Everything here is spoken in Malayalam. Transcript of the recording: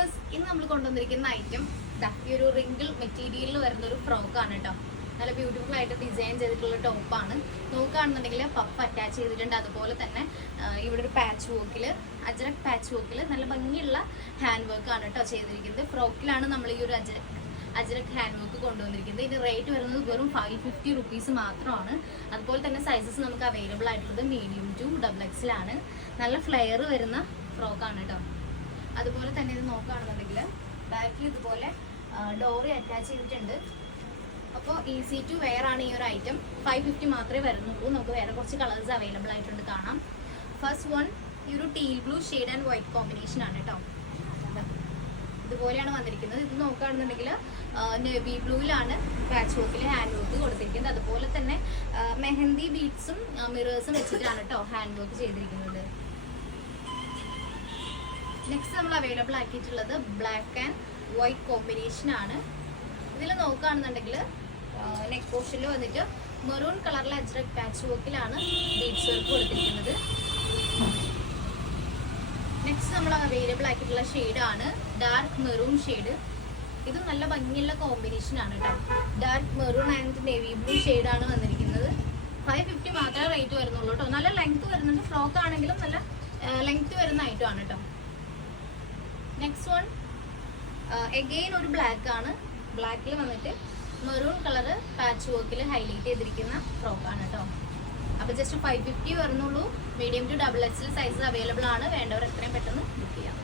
വ്യൂവേഴ്സ്, ഇന്ന് നമ്മൾ കൊണ്ടുവന്നിരിക്കുന്ന ഐറ്റം ഈ ഒരു റിങ്കിൾ മെറ്റീരിയലിൽ വരുന്ന ഒരു ഫ്രോക്കാണ് കേട്ടോ. നല്ല ബ്യൂട്ടിഫുൾ ആയിട്ട് ഡിസൈൻ ചെയ്തിട്ടുള്ള ടോപ്പാണ്. നോക്കുകയാണെന്നുണ്ടെങ്കിൽ പഫ് അറ്റാച്ച് ചെയ്തിട്ടുണ്ട്. അതുപോലെ തന്നെ ഇവിടെ ഒരു പാച്ച് വർക്കിൽ, അജ്രക് പാച്ച് വർക്കിൽ നല്ല ഭംഗിയുള്ള ഹാൻഡ് വർക്കാണ് കേട്ടോ ചെയ്തിരിക്കുന്നത്. ഫ്രോക്കിലാണ് നമ്മൾ ഈ ഒരു അജ്രക് ഹാൻഡ് വർക്ക് കൊണ്ടുവന്നിരിക്കുന്നത്. ഇതിന് റേറ്റ് വരുന്നത് വെറും 550 റുപ്പീസ് മാത്രമാണ്. അതുപോലെ തന്നെ സൈസസ് നമുക്ക് അവൈലബിൾ ആയിട്ടുള്ളത് മീഡിയം ടു XXL ആണ്. നല്ല ഫ്ലെയർ വരുന്ന ഫ്രോക്കാണ് കേട്ടോ. അതുപോലെ തന്നെ ഇത് നോക്കുകയാണെന്നുണ്ടെങ്കിൽ ബാക്കിൽ ഇതുപോലെ ഡോറി അറ്റാച്ച് ചെയ്തിട്ടുണ്ട്. അപ്പോൾ ഈസി ടു വെയർ ആണ് ഈ ഒരു ഐറ്റം. 550 മാത്രമേ വരുന്നുള്ളൂ. നമുക്ക് വേറെ കുറച്ച് കളേഴ്സ് അവൈലബിൾ ആയിട്ടുണ്ട്, കാണാം. ഫസ്റ്റ് വൺ ഈ ഒരു teal blue shade and white combination ആണ് കേട്ടോ. ഇതുപോലെയാണ് വന്നിരിക്കുന്നത്. ഇത് നോക്കുകയാണെന്നുണ്ടെങ്കിൽ നേവി ബ്ലൂവിലാണ് പാച്ച് വർക്കിൽ ഹാൻഡ് വർക്ക് കൊടുത്തിരിക്കുന്നത്. അതുപോലെ തന്നെ മെഹന്തി ബീഡ്സും മിറേഴ്സും വെച്ചിട്ടാണ് കേട്ടോ ഹാൻഡ് വർക്ക് ചെയ്തിരിക്കുന്നത്. നെക്സ്റ്റ് നമ്മൾ അവൈലബിൾ ആക്കിയിട്ടുള്ളത് ബ്ലാക്ക് ആൻഡ് വൈറ്റ് കോമ്പിനേഷൻ ആണ്. ഇതിൽ നോക്കുകയാണെന്നുണ്ടെങ്കിൽ നെക്ക് പോർഷനിൽ വന്നിട്ട് മെറൂൺ കളറിലെ അജ്രക് പാച്ച് വർക്കിലാണ് ബീഡ്സ് വർക്ക് കൊടുത്തിരിക്കുന്നത്. നെക്സ്റ്റ് നമ്മൾ അവൈലബിൾ ആക്കിയിട്ടുള്ള ഷെയ്ഡാണ് ഡാർക്ക് മെറൂൺ ഷെയ്ഡ്. ഇത് നല്ല ഭംഗിയുള്ള കോമ്പിനേഷൻ ആണ് കേട്ടോ. Dark maroon and navy blue ഷെയ്ഡാണ് വന്നിരിക്കുന്നത്. 550 മാത്രമേ റേറ്റ് വരുന്നുള്ളൂ കേട്ടോ. നല്ല ലെങ്ത് വരുന്നുണ്ട്. ഫ്രോക്ക് ആണെങ്കിലും നല്ല ലെങ്ത് വരുന്ന ഐറ്റം ആണ് കേട്ടോ. നെക്സ്റ്റ് വൺ എഗെയിൻ ഒരു ബ്ലാക്ക് ആണ്. ബ്ലാക്കിൽ വന്നിട്ട് മെറൂൺ കളറ് പാച്ച് വർക്കിൽ ഹൈലൈറ്റ് ചെയ്തിരിക്കുന്ന ഫ്രോക്കാണ് കേട്ടോ. അപ്പോൾ ജസ്റ്റ് 550 വരുന്നുള്ളൂ. Medium to XXL sizes available ആണ്. വേണ്ടവർ എത്രയും പെട്ടെന്ന് ബുക്ക് ചെയ്യാം.